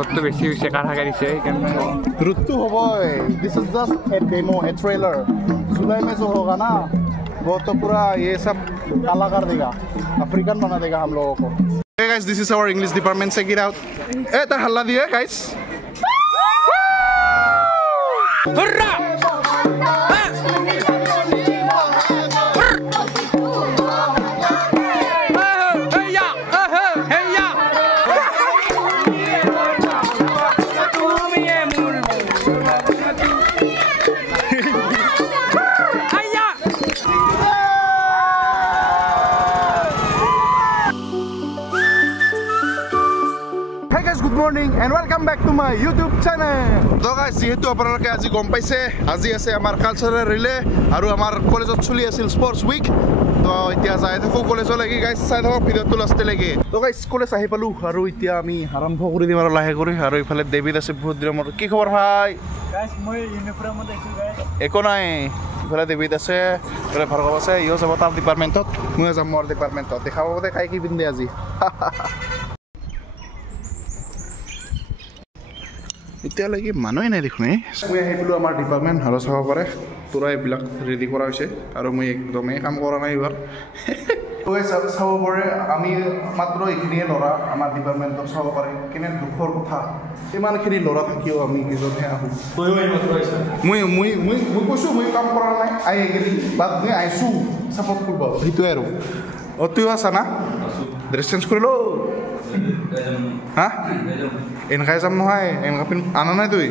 ৰ'দটো বেছি হৈছে কাঢ়াকৈ দিছে সেইকাৰণে ৰ'দটো হ'বই this is just a demo a trailer जुलाई में जो होगा ना वो तो पूरा ये सब काला कर देगा अफ्रीकन बना देगा हम लोगों को hey guys this is our English department check it out eh ta halla diye guys hurra Good morning and welcome back to my YouTube channel. So guys, যেহেতু আপোনালোকে আজি গম পাইছে আজি আছে আমাৰ কালচাৰেল ৰিলে আৰু আমাৰ কলেজত চলি আছিল স্পৰ্টছ উইক তো এতিয়া যাই থাকো কলেজলৈকে গাইজ চাই থাকক ভিডিঅ'টো লাষ্টলৈকে তো গাইজ কলেজ আহি পালো আৰু এতিয়া আমি আৰম্ভ কৰি দিম আৰু লাহে কৰি আৰু ইফালে ডেভিড আছে বহুত দিনৰ মূৰত কি খবৰ ভাই গাইজ মই ইউনিফৰ্মত আছো গাইজ একো নাই ইফালে ডেভিড আছে ইফালে ভাৰ্গৱ আছে ইও যাব তাৰ ডিপাৰ্টমেণ্টত মই যাম মোৰ ডিপাৰ্টমেণ্টত দেখাব দে খাই কি পিন্ধে আজি এতিয়ালৈকে মানুহে নাই দেখোন মই আহি পেলো আমাৰ ডিপাৰ্টমেণ্ট আৰু চাব পাৰে পুৰা এইবিলাক ৰেডি কৰা হৈছে আৰু মই একদমেই কাম কৰা নাই এইবাৰ চাব পাৰে আমি মাত্ৰ এইখিনিয়ে ল'ৰা আমাৰ ডিপাৰ্টমেণ্টত চাব পাৰে কেনে দুখৰ কথা ইমানখিনি ল'ৰা থাকিও আমি কেইজনহে আহোঁ মই কৈছোঁ মই কাম কৰা নাই এইকেইদিন বাট মই আহিছোঁ ছাপৰ্ট কৰিব সেইটোৱে আৰু অঁ তুইও আছা না ড্ৰেছ চেঞ্জ কৰিলোঁ হা এনেকৈ যাম নহয় এনেকৈ আনা নাই তুই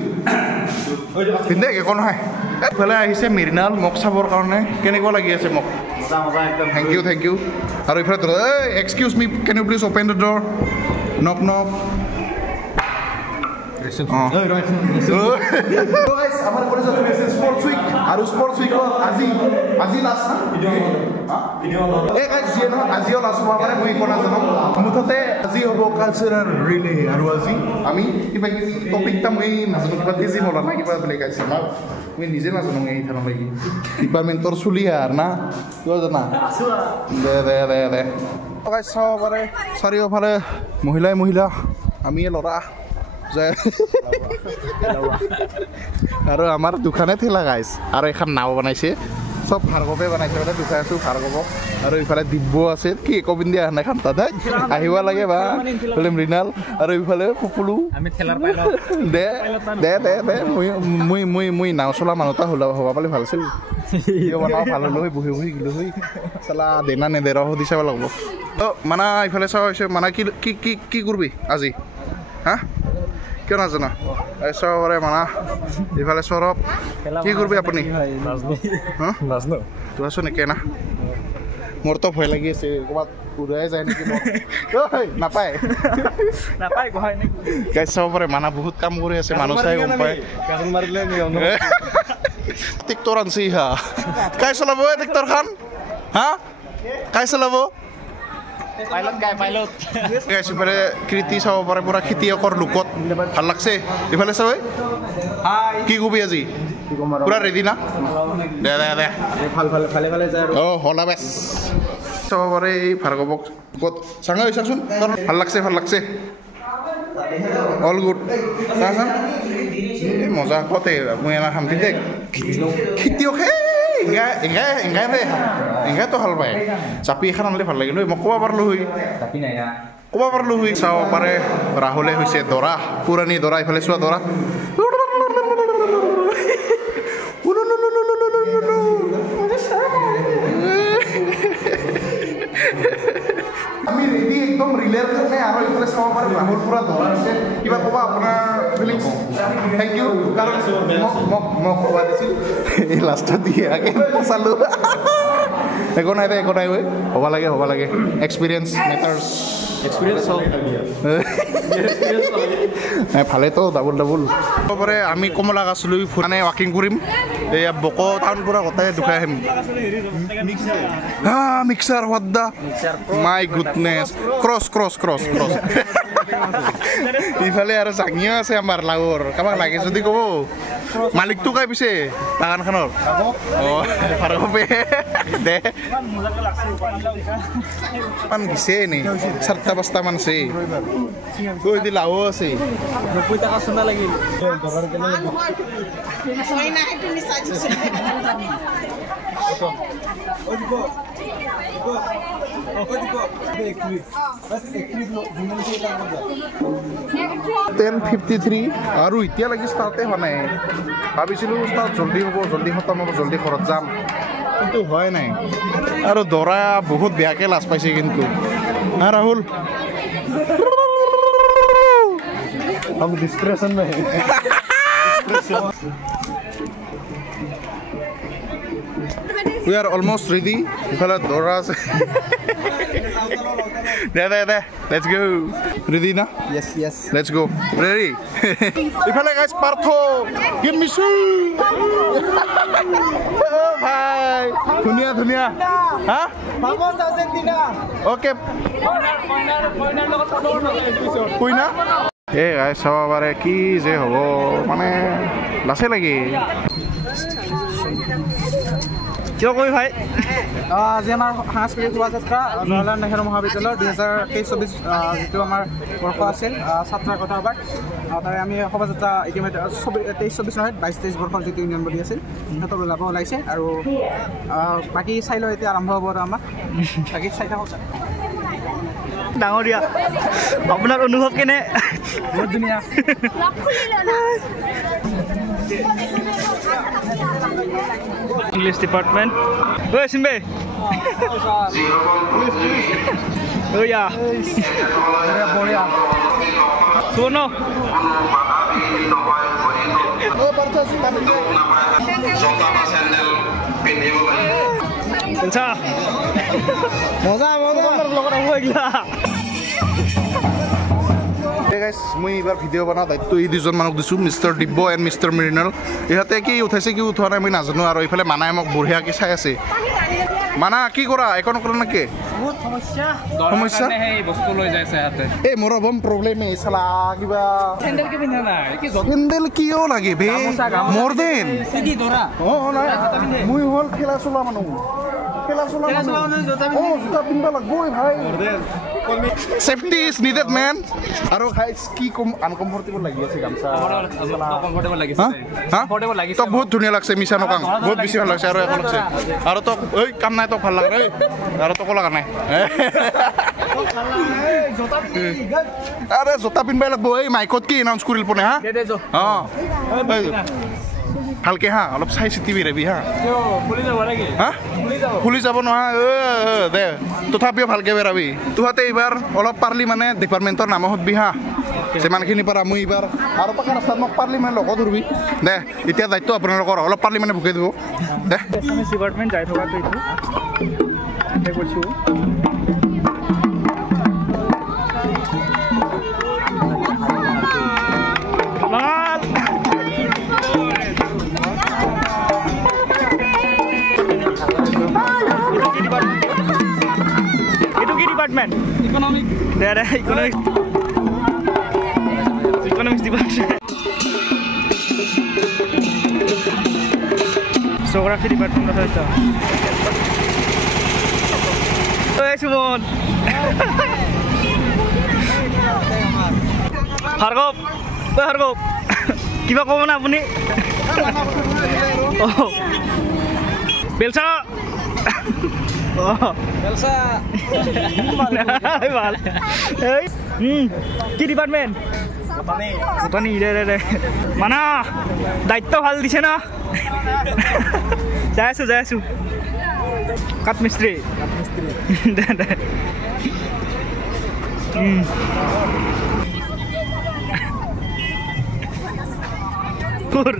পিন্ধে একো নহয় এইফালে আহিছে মৃণাল মোক চাবৰ কাৰণে কেনেকুৱা লাগি আছে মোক থেংক ইউ আৰু ইফালে excuse me can you please open the door knock knock আমাৰ কলেজত হৈছে স্পৰ্টছ উইক আৰু স্পৰ্টছ উইকত আজি লাষ্ট আজিও লাষ্ট হোৱা মানে মই একো নাজানো মুঠতে আজি হ'ব কালচাৰেল ৰিলে আৰু আজি আমি কিবা কিবি টপিক এটা মই নাজানো কিবা তেজি মৰা নাই কিবা বেলেগ আহিছে মই নিজে নাজানো এই থানলৈকে ডিপাৰ্টমেণ্টৰ চলি আৰু না কিয় জানা দে চাব পাৰে চাৰিওফালে মহিলা আমিয়ে ল'ৰা আৰু আমাৰ দোকানে ঠেলা গাইছ আৰু এখন নাও বনাইছে চব ভাৰ্গৱে বনাইছে মানে দুখাই আছোঁ ভাৰ্গৱক আৰু ইফালে দিব্য আছে কি একো পিন্ধি অহা নাই খান তাতে আহিব লাগে বা ইফালে মৃণাল আৰু ইফালে সকলো দে মই নাও চলা মানুহ এটা হ'ব পালে ভাল আছিল বনাওঁ ভাল হ'লো হৈ বহি গ'লো হৈ চালা দেনা নেদেৰ সুধি চাব লাগিব মানে ইফালে চাব হৈছে মানে কি কৰবি আজি হা কিয় নাজানা চাব পাৰে মানা ইফালে চৰব কি কৰবি আপুনি তোৰাচোন একে না মোৰতো ভয় লাগি আছে ক'ৰবাত উৰাই যায় নেকি নাপায় গাইজ চাব পাৰে মানা বহুত কাম কৰি আছে মানুহ চাই গম পায় টিকটৰ আনছি হা কাই চলাব টিকটৰ খান হা কাই চলাব ইফালে কৃতি চাব পাৰে পুৰা খেতিয়কৰ লোকত ভাল লাগছে ইফালে চাব কি কবি আজি পুৰা ৰেডি না দে হলা বেছ চাব পাৰে এই ভাৰ্গৱক ক'ত চাঙা হৈ চাচোন ভাল লাগছে অল গুড চাচোন এই মজা কতে মই এনে শান্তি দে খেতিয়ক এংগাইতো ভাল পায় চাপি এখন আনিলে ভাল লাগিল মই ক'ব পাৰিলোঁ হৈ চাব পাৰে ৰাহুলে হৈছে দৰা পুৰণি দৰা ইফালে চোৱা দৰা আমি ৰেডি একদম ৰিলেৰ কাৰণে আৰু এইফালে চাব পাৰে ৰাহুল পুৰা দৰা আছে কিবা ক'বা আপোনাৰ ফিলিংছ থেংক ইউ কাৰণ মোক ক'বা দিছিল এই লাষ্টত দিয়ে চালোঁ একো নাই ঐ হ'ব লাগে এক্সপিৰিয়েঞ্চ মেটাৰ্ছ ভালেতো ডাবুল পাৰে আমি কমলা গাছ লৈ মানে ৱাকিং কৰিম এয়া বক টাউন পৰা গোটাই দুখাই আহিম mixer what the my goodness cross ইফালে আৰু চাঙিও আছে আমাৰ লাউৰ কাৰোবাক লাগে যদি ক'ব মালিকটো কাই পিছে বাগানখনৰ অঁ ফাৰগপে দে মান গিছে নি 4-5টা মান আছে কৈ দি লাও আছে 90 টাকা সোনা লাগিল $10.53 আৰু এতিয়া লাগি ষ্টাৰ্টে হোৱা নাই ভাবিছিলোঁ ষ্টাৰ্ট জল্দি হ'ব জল্দি খতম হ'ব জল্দি ঘৰত যাম কিন্তু হয় নাই আৰু দৰা বহুত বেয়াকৈ লাজ পাইছে কিন্তু হা ৰাহুল हम डिस्क्रिप्शन में है We are almost ready. Ifala dora ase. There. Let's go. Ready na? yes Let's go. Ready? Ifala guys, Partho. Give me some. Oh bhai. Dunia. Ha? vamos Argentina Okay. Final. Kuina? Hey guys, sawa bare ki je hobo mane lase lagi. কিয় কই ভাই আজি আমাৰ সাংস্কৃতিক শোভাযাত্ৰা জৱাহৰলাল নেহৰু মহাবিদ্যালয়ৰ 2023-24 যেটো আমাৰ বৰ্ষ আছিল ছাত্ৰৰ কথা আবাৰ তাৰে আমি শোভাযাত্ৰা ইতিমধ্যে 23-24 নহয় 22-23 বৰ্ষৰ যেটো ইউনিয়ন বডি আছিল সেইটো ওলাব ওলাইছে আৰু বাকি চাইলো এতিয়া আৰম্ভ হ'ব আৰু আমাৰ বাকি চাই থাকক ডাঙৰীয়া আপোনাৰ অনুভৱ কেনে বহুত ধুনীয়া English department. Oi Simbe. Oh ya. Boria. Sono. Oh Partho sandal. Belsa. Moza. Lokar aku egla. Hey guys, মই এবাৰ ভিডিঅ' বনাওঁ দায়িত্ব এই দুজন মানুহক দিছোঁ mister Divya and mister Mrinal ইহঁতে কি উঠাইছে কি উঠোৱা নাই মই নাজানো আৰু এইফালে মানাই মোক বঢ়িয়াকৈ চাই আছে মানা কি কৰা একো নকৰা নেকি সমস্যা বস্তু লৈ যাইছে হাতে এই মোৰ বম প্ৰব্লেম এই চালা কিবা চেণ্ডেল কি পিন্ধা নাই চেণ্ডেল কিয় লাগে বে মোৰ দেন অঁ নাই মই হ'ল খেলা চলা মানুহ খেলা চলা জোতা পিন্ধিব লাগিবই ভাই Safety is needed, man. Aro guys, ki uncomfortable lagi ase gamsa. Comfortable lagi Ha? Comfortable lagi. To bahut dhuniya lagse misano kang. Bahut beshi bhal lagse aro ekon lagse. Aro to oi kam nai to bhal lagar oi. Aro to ko lagar nai. Are jota pinbai lagbo ei mic-ot ki announce kuril pone ha? De jo. Ha. ভালকে হা অলপ চাই চিতি বিৰাবি হা ফুলি যাব নহয় দে তথাপিও ভালকে বেৰাবি তোহাতে এইবাৰ অলপ পাৰলি মানে ডিপাৰ্টমেণ্টৰ নাম সুধবি হা যিমানখিনি পাৰা মই এইবাৰ আৰু পাকা ৰাস্তাত মোক পাৰলি মানে লগত ধৰবি দে এতিয়া দায়িত্ব আপোনালোকৰ অলপ পাৰলি মানে ভুকে দিব দে ডিপাৰ্টমেণ্ট যাই থকাটো এইটো কৈছোঁ department economics department geography department আছে ওই সুমন ভার্গব কিবা কব না আপুনি বেলসা Belsa. ভাল এই কি ডিপার্টমেন্ট বটানি দে মানা দায়িত্ব ভাল দিছে না যাই আছো কাট মিস্ত্রি দে পুর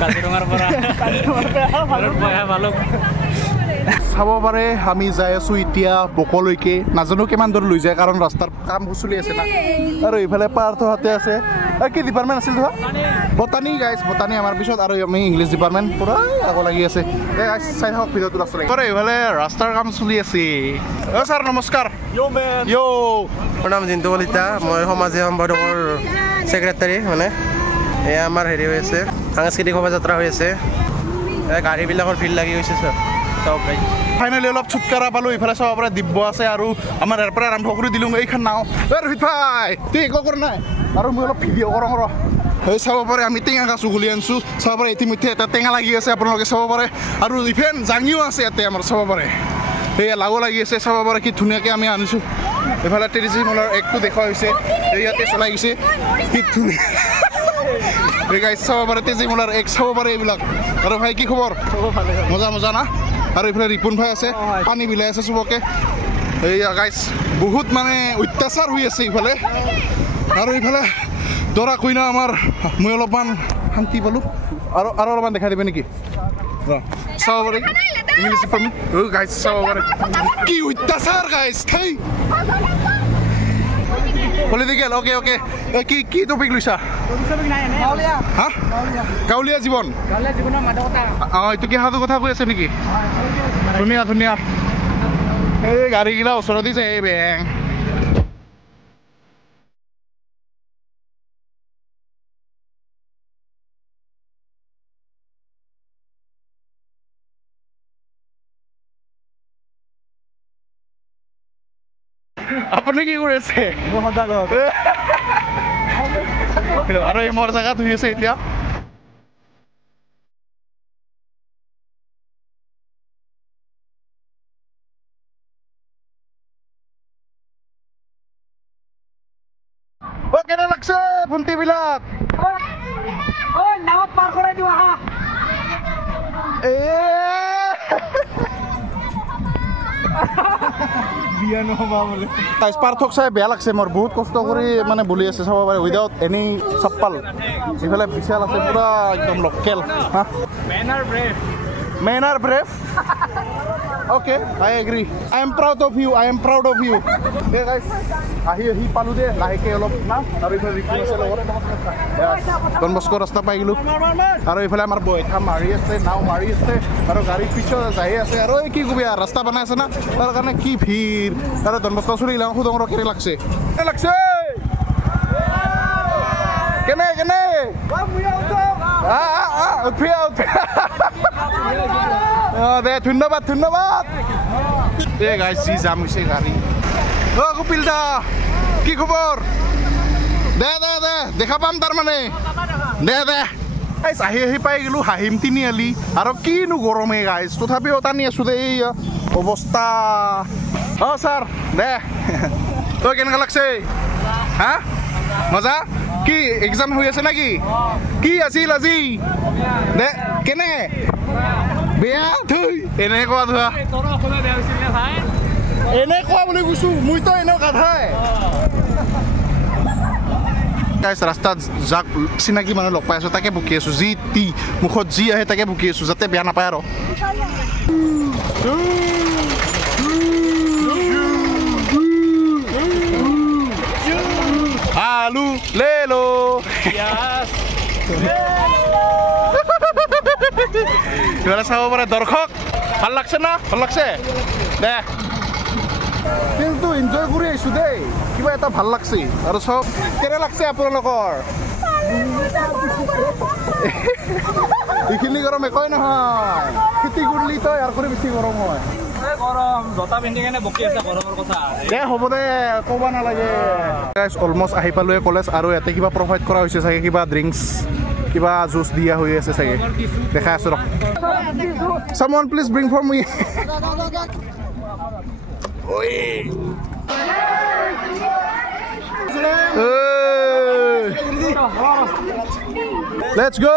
কাজিৰঙাৰ পৰা ভালুক চাব পাৰে আমি যাই আছোঁ এতিয়া বকলৈকে নাজানো কিমান দূৰ লৈ যায় কাৰণ ৰাস্তাৰ কাম চলি আছে না আৰু এইফালে পাৰ্থহঁতে আছে আৰু কি ডিপাৰ্টমেণ্ট আছিল ধৰা বটানী গাইছ বটানী আমাৰ পিছত আৰু আমি ইংলিছ ডিপাৰ্টমেণ্ট পূৰা আগত লাগি আছে গাইছ চাই থাকক ভিডিঅ'টো লাষ্ট লাগে এইফালে ৰাস্তাৰ কাম চলি আছে অ' ছাৰ নমস্কাৰ মোৰ নাম জিন্তু কলিতা মই সমাজ সম্পাদকৰ ছেক্ৰেটাৰী মানে এয়া আমাৰ হেৰি হৈ আছে সাংস্কৃতিক শোভাযাত্ৰা হৈ আছে গাড়ীবিলাকৰ ভিৰ লাগি গৈছে ছাৰ চাব পাৰি ফাইনেলি অলপ ছুটকাৰা পালোঁ এইফালে চাব পাৰে দিব্য আছে আৰু আমাৰ ইয়াৰ পৰা আৰম্ভ কৰি দিলোঁ এইখন নাও ৰোহিত ভাই তুই একো কৰা নাই আৰু মই অলপ ভিডিঅ' কৰোঁ এই চাব পাৰে আমি টেঙা গাছ উঘলি আনিছোঁ চাব পাৰে ইতিমধ্যে এটা টেঙা লাগি আছে আপোনালোকে চাব পাৰে আৰু ইভেন জাঙিও আছে ইয়াতে আমাৰ চাব পাৰে সেয়া লাও লাগি আছে চাব পাৰে কি ধুনীয়াকৈ আমি আনিছোঁ এইফালে ট্ৰেডিশ্যনেলৰ এগটো দেখুওৱা হৈছে ইয়াতে চলাই গৈছে কি ধুনীয়া গাইছ চাব পাৰে তেজীমলাৰ এগ চাব পাৰে এইবিলাক আৰু ভাই কি খবৰ মজা মজা না আৰু এইফালে ৰিপুণ ভাই আছে পানী বিলাই আছে চবকে এইয়া গাইছ বহুত মানে অত্যাচাৰ হৈ আছে ইফালে আৰু ইফালে দৰা কইনা আমাৰ মই অলপমান শান্তি পালোঁ আৰু অলপমান দেখাই দিবে নেকি চাব পাৰে ইংলিছ গাইছ চাব পাৰে কি অত্যাচাৰ গাইছ থেই পলিটিকেল অ'কে অ'কে কি কি টপিক লৈছা হা গাঁৱলীয়া জীৱন অঁ এইটো কি সাধু কথা কৈ আছে নেকি ধুনীয়া ধুনীয়া এই গাড়ীগিলা ওচৰতে যায় এই বেং আপুনি কি কৰি আছে আৰু এই মোৰ জেগাত হৈ আছে এতিয়া কেনে লাগছে ভণ্টিবিলাক নাৱত পাৰ কৰাই দিওঁ আহা পাৰ্থক চাই বেয়া লাগছে মোৰ বহুত কষ্ট কৰি মানে বলি আছে চাব পাৰে উইদাউট এনি চপ্পাল এইফালে বিশাল আছে পুৰা একদম লোকেল হা men are brave okay I agree I am proud of you আহি পালোঁ দে লাহেকৈ অলপ না আৰু এইফালে ৰিপুণ আছে লগতে ডন বস্কো ৰাস্তা পাই গ'লোঁ আৰু এইফালে আমাৰ বৈঠা মাৰি আছে নাও মাৰি আছে আৰু গাড়ীৰ পিছত যাই আছে আৰু এই কি কবি আৰু ৰাস্তা বনাই আছে না তাৰ কাৰণে কি ভিৰ আৰু ডন বস্কো চুৰি লাওঁ সুদং কেনে লাগছে কেনে দে ধন্যবাদ দে গাইছ যি যাম হৈছে গাড়ী অ' কপিল দা কি খবৰ দে দেখা পাম তাৰমানে দে আহি পাই গ'লোঁ হাঁহিম তিনিআলি আৰু কিনো গৰমে গাইছ তথাপিও টানি আছোঁ দে এই অৱস্থা অ' ছাৰ দে তই কেনেকুৱা লাগছে হা মজা কি এক্সাম হৈ আছে নেকি কি আছিল আজি দে কেনে বেয়া থৈ এনেকুৱা ধৰা এনেকুৱা বুলি কৈছোঁ মইতো এনেও গাধাই ৰাস্তাত যাক চিনাকি মানুহ লগ পাই আছোঁ তাকে বকি আছোঁ যি টি মুখত যি আহে তাকে বকি আছোঁ যাতে বেয়া নাপায় আৰু আলু লেলো এইফালে চাব পাৰে দৰ্শক ভাল লাগছে না ভাল লাগছে দে কিন্তু এনজয় কৰি আহিছোঁ দেই কিবা এটা ভাল লাগছে আৰু চব কেনে লাগছে আপোনালোকৰ এইখিনি গৰম একোৱেই নহয় খেতি কৰিলি তই ইয়াৰ কৰি বেছি গৰম হয় দে হ'ব দে ক'ব নালাগে অলমষ্ট আহি পালোৱে কলেজ আৰু ইয়াতে কিবা প্ৰভাইড কৰা হৈছে চাগে কিবা ড্ৰিংকছ কিবা জুচ দিয়া হৈ আছে চাগে দেখাই আছোঁ ৰখ someone please bring for me let's go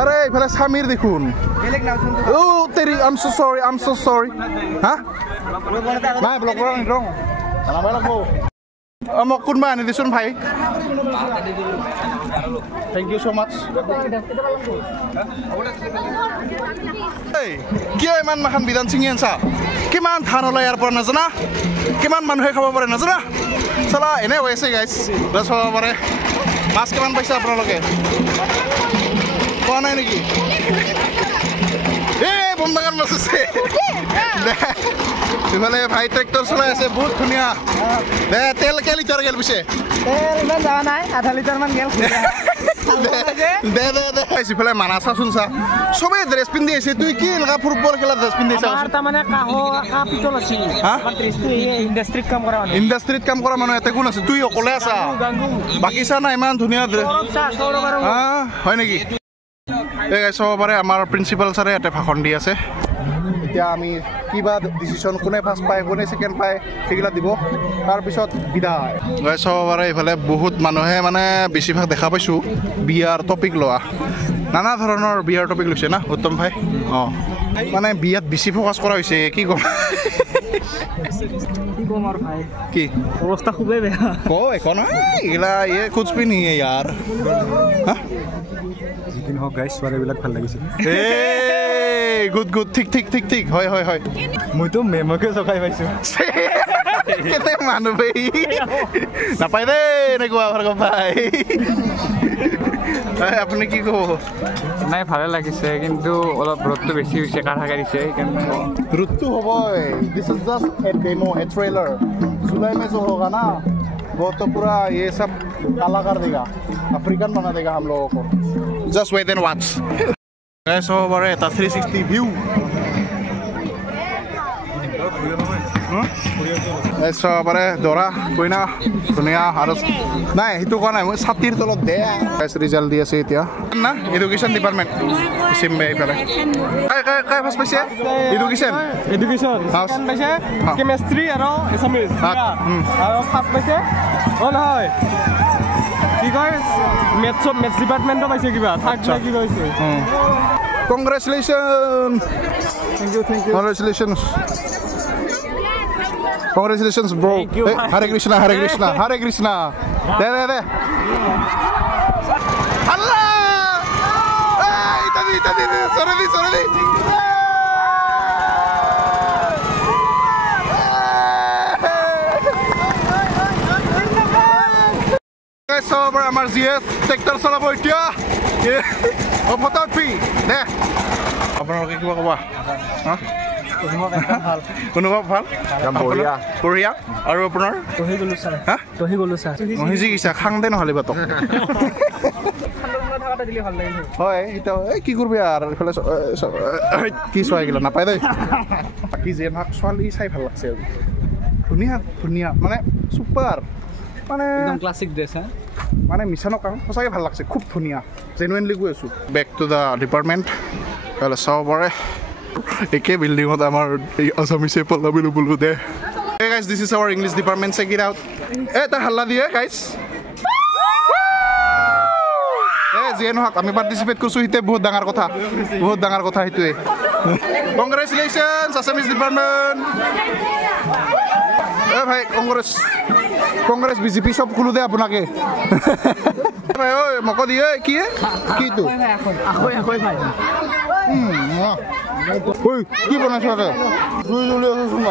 আৰে এইফালে সামিৰ দেখোন ও তেৰি I'm so sorry হা নাই ব্লগ কৰা নাই ৰং নামাই লাগব মোক কোনোবা আনি দিচোন ভাই থেংক ইউ ছ' মাছ কিয় ইমান মাখান বিধান ছিঙি আনছা কিমান ধান ওলাই ইয়াৰ পৰা নাজানা কিমান মানুহে খাব পাৰে নাজানা চালা এনে হৈ আছে গাইজ চাব পাৰে মাছ কিমান পাইছে আপোনালোকে পোৱা নাই নেকি এই বম ডাঙৰ মাছ আছে ইফালে ভাই ট্ৰেক্টৰ চলাই আছে বহুত ধুনীয়া দে তেল কে লিটাৰ গেল পিছে ইমান যোৱা নাই আধা লিটাৰমান গেল দে দে দে ইফালে মানা চাচোন চা চবেই ড্ৰেছ পিন্ধি আহিছে তুই কি এনেকুৱা ফুটবল খেলা ড্ৰেছ পিন্ধি আহিছা তাৰমানে পিতল আছিল ইণ্ডাষ্ট্ৰীত কাম কৰা মানুহ ইয়াতে কোন আছে তুই অকলে আছা বাকী চা না ইমান ধুনীয়া ড্ৰেছ হয় নেকি এই চাব পাৰে আমাৰ প্ৰিন্সিপাল ছাৰে ইয়াতে ভাষণ দি আছে এতিয়া আমি কিবা ডিচিশ্যন কোনে ফাৰ্ষ্ট পায় কোনে ছেকেণ্ড পায় সেইবিলাক দিব তাৰপিছত বিদায় চাব পাৰে এইফালে বহুত মানুহে মানে বেছিভাগ দেখা পাইছোঁ বিয়াৰ টপিক লোৱা নানা ধৰণৰ বিয়াৰ টপিক লৈছে না উত্তম ভাই অঁ মানে বিয়াত বেছি ফ'কাছ কৰা হৈছে কি ক'ম কি অৱস্থা খুবেই বেয়া একো নাই এইগিলা কুছ ভি নাহি হে ইয়াৰ যিদিন হওক গাইজ ছোৱালীবিলাক ভাল লাগিছে গুড গুড ঠিক ঠিক ঠিক ঠিক হয় হয় হয় মইতো মেমকে চকাই পাইছোঁ কেনে মানুহ ভাই নাপায় দেই এনেকুৱা ভাৰ্গৱ ভাই আপুনি কি ক'ব নাই ভালে লাগিছে কিন্তু অলপ ৰ'দটো বেছি হৈছে কাঢ়া কাঢ়িছে সেইকাৰণে रद्द होगा this is just a demo a trailer जुलाई में जो होगा ना वो तो पूरा ये सब काला कर देगा अफ्रीकन बना देगा हम लोगों को जस्ट वेट एंड वॉच ऐसा ओवर है 360 व्यू ऐसा ओवर है दोरा कोई ना दुनिया हर नहीं हितो का नहीं सातिर तो लोग दे ऐसे रिजल्ट दिया से इतिया ना एजुकेशन डिपार्टमेंट सिम में पहले काय फर्स्ट पैसे एजुकेशन हाउस পাইছে কেমেষ্ট্ৰি আৰু এছামিজ আৰু ফাৰ্ষ্ট পাইছে অ' নহয় কি কয় মেথছ ডিপাৰ্টমেণ্টৰ পাইছে কিবা থাৰ্ড কি কৈছে Congratulations! Thank you. Congratulations! Congratulations, bro! Hey, Hare Krishna, Hare Krishna, Hare Krishna! There. Allah! Hey, tadi, sorry. So, আমাৰ GS ট্ৰেক্টৰ চলাব এতিয়া ফটো উঠি দে আপোনালোকে কিবা ক'বা অনুভৱ ভাল বঢ়িয়া আৰু আপোনাৰ মহিজি কিছা খাং দে নহ'লে বাটক হয় এতিয়া এই কি কৰবি আৰু এইফালে কি চোৱা গেলা নাপায় দেই বাকী যে আমাক ছোৱালী চাই ভাল লাগছে ধুনীয়া মানে চুপাৰ মানে ক্লাছিক ড্ৰেছ মানে মিছা নকওঁ সঁচাকৈ ভাল লাগছে খুব ধুনীয়া জেনুৱেনলি গৈ আছোঁ বেক টু দ্য ডিপাৰ্টমেণ্ট চাব পাৰে একে বিল্ডিঙত আমাৰ আছামিছে পল্লাবি বোলো দে guys this is hour English department check it out এটা হাল্লা দিয়ে গাইজ যিয়ে নহওক আমি পাৰ্টিচিপেট কৰিছোঁ সেইটোৱে বহুত ডাঙৰ কথা সেইটোৱে কংগ্ৰেচুলেশ্যনছ আছামিজ ডিপাৰ্টমেণ্ট ভাই কংগ্ৰেছ বিজেপি চব খোলো দে আপোনাকে ভাই ঐ মক দিয়ে কিটো কি বনাইছ জুই জ্বলি আছোচোন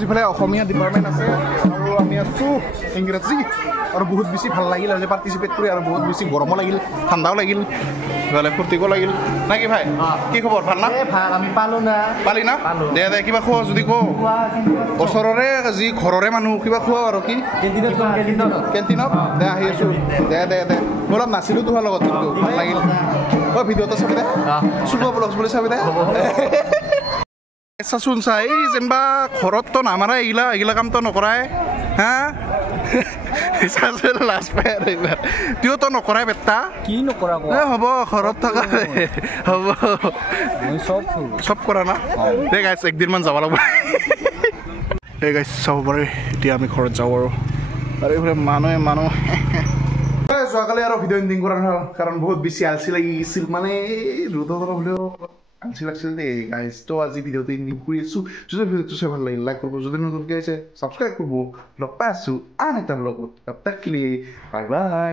যিফালে অসমীয়া ডিপাৰ্টমেণ্ট আছে আৰু আমি আছোঁ ইংৰাজী আৰু বহুত বেছি ভাল লাগিল আজি পাৰ্টিচিপেট কৰি আৰু বহুত বেছি গৰমো লাগিল ঠাণ্ডাও লাগিল ইফালে ফূৰ্তিকো লাগিল না কি ভাই কি খবৰ ভাল না আমি পালোঁ না পালি না দে দে কিবা খোৱা যদি কওঁ ওচৰৰে যি ঘৰৰে মানুহ কিবা খোৱা আৰু কি কেণ্টিনত দে আহি আছোঁ দে দে দে মই অলপ নাছিলোঁ তোমাৰ লগত কিন্তু ভাল লাগিল ভিডিঅ'টো চাবি দে চুপ ব্লগছ বুলি চাবি দে চাচোন চা এই যেনিবা ঘৰততো নামাৰাই এইগিলা কামটো নকৰাই হা লাজ পাই আৰু এইবাৰ তুইতো নকৰাই বেটা কি নকৰা হ'ব ঘৰত থকা হ'ব চব কৰা না দে গাইছ একদিনমান যাব লাগিব দে গাইছ চাব পাৰে এতিয়া আমি ঘৰত যাওঁ আৰু এইফালে মানুহ যোৱাকালি আৰু ভিডিঅ' এডিটিং কৰা নহ'ল কাৰণ বহুত বেছি আলচি লাগি গৈছিল মানে ৰ'দত হ'লেও আলচি লাগছিল দেই গাইছ তো আজি ভিডিঅ'টো এডিটিং কৰি আছোঁ যদি ভিডিঅ'টো চাই ভাল লাগিল লাইক কৰিব যদি নতুনকৈ আহিছে ছাবস্ক্ৰাইব কৰিব লগ পাই আছোঁ আন এটা লগত বাই বাই